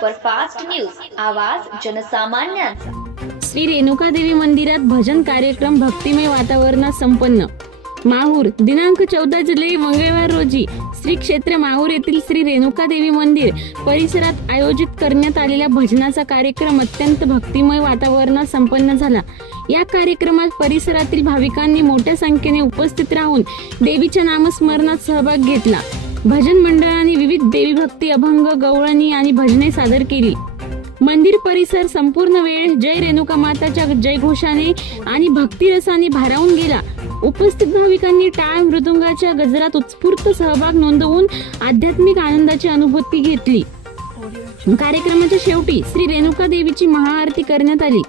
Superfast news, आवाज जनसामान्यांचा। श्री रेणुकादेवी मंदिरात भजन कार्यक्रम भक्तिमय वातावरणात संपन्न। माहूर दिनांक 14 जुलै मंगळवार रोजी श्री क्षेत्र माहूर येथील श्री रेणुकादेवी मंदिर परिसरात आयोजित करण्यात आलेला भजनाचा कार्यक्रम अत्यंत भक्तिमय वातावरणात संपन्न झाला। या कार्यक्रमात परिसरातील भाविकांनी मोठ्या संख्येने उपस्थित राहून देवीच्या नामस्मरणात सहभाग घेतला। भजन मंडळांनी विविध देवी भक्ती, अभंग, गवळणी आणि भजने सादर केली। मंदिर परिसर संपूर्ण वेळ जय रेणुका माताच्या जयघोषाने आणि भक्तिरसाने भारावून गेला। उपस्थित भाविकांनी टाळ मृदुंगाच्या गजरात उत्स्फूर्त सहभाग नोंदवून आध्यात्मिक आनंदाची अनुभूती घेतली। कार्यक्रमाच्या शेवटी श्री रेणुका देवीची महाआरती करण्यात आली।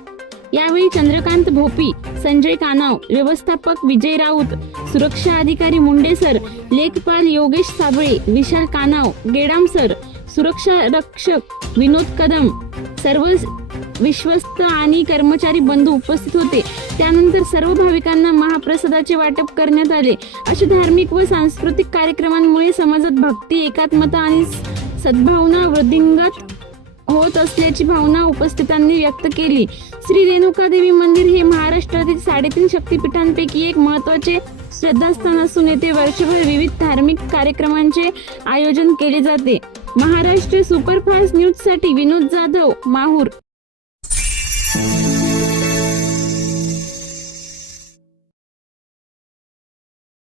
यावेळी चंद्रकांत भोपी, संजय कानाव, व्यवस्थापक विजय राऊत, सुरक्षा अधिकारी मुंडे सर, लेखपाल योगेश साबळे, विशाल कानाव, गेडाम सर, सुरक्षा रक्षक विनोद कदम, सर्व विश्वस्त आणि कर्मचारी बंधू उपस्थित होते। त्यानंतर सर्व भाविकांना महाप्रसादाचे वाटप करण्यात आले। अशा धार्मिक व सांस्कृतिक कार्यक्रमांमुळे समाजात भक्ती, एकात्मता आणि सद्भावना वृद्धिंगत होत असल्याची भावना उपस्थितांनी व्यक्त केली। श्री रेणुका देवी मंदिर हे महाराष्ट्रातील 3.5 शक्तिपीठांपैकी एक महत्त्वाचे श्रद्धास्थान असून येथे वर्षभर विविध धार्मिक कार्यक्रमांचे आयोजन केले जाते। महाराष्ट्र सुपरफास्ट न्यूज साठी विनोद जाधव, माहूर।